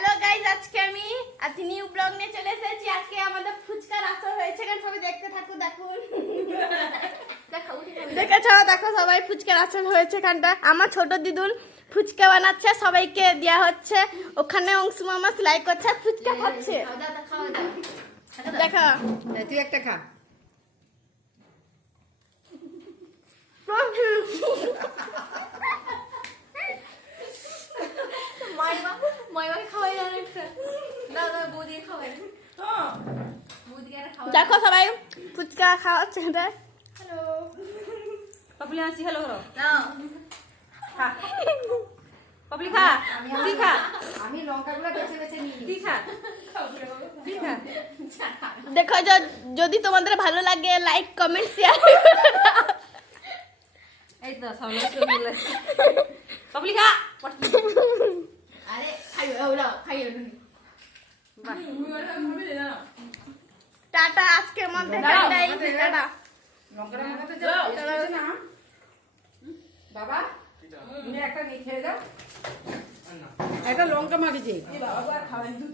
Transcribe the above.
Hello guys, আজকে আমি new blog নিয়ে চলে এসেছি। আজকে আমাদের ফুচকার আসর হয়েছে, সবাই দেখতে থাকো। দেখুন, দেখেছো? দেখো সবাই, ফুচকার আসর হয়েছে এখানটা। আমার ছোট দিদুন ফুচকা বানাচ্ছে, সবাইকে দেওয়া হচ্ছে। ওখানে অংশু মামা সেলাই করছে, ফুচকা খাচ্ছে। দেখো, তুই একটা খা। দেখো সবাই ফুচকা খাওয়াচ্ছে। पपली हंसी हेलो करो खा पपली खा ती खा আমি লঙ্কাগুলো বেছে বেছে নিই। ती खा ती खा দেখো, যদি তোমাদের ভালো লাগে লাইক কমেন্ট শেয়ার। এই তো সব লোক বলে पपली खा আরে খাইও দাও, খাইও নি। টাটা, আজকের মধ্যে দাঁড়াও, টাটা। লঙ্কাটা মাখাতে যাও না বাবা, তুমি একটা নিয়ে খেয়ে দাও। একটা লঙ্কা মাখিছে। বাবা খাওয়াই দু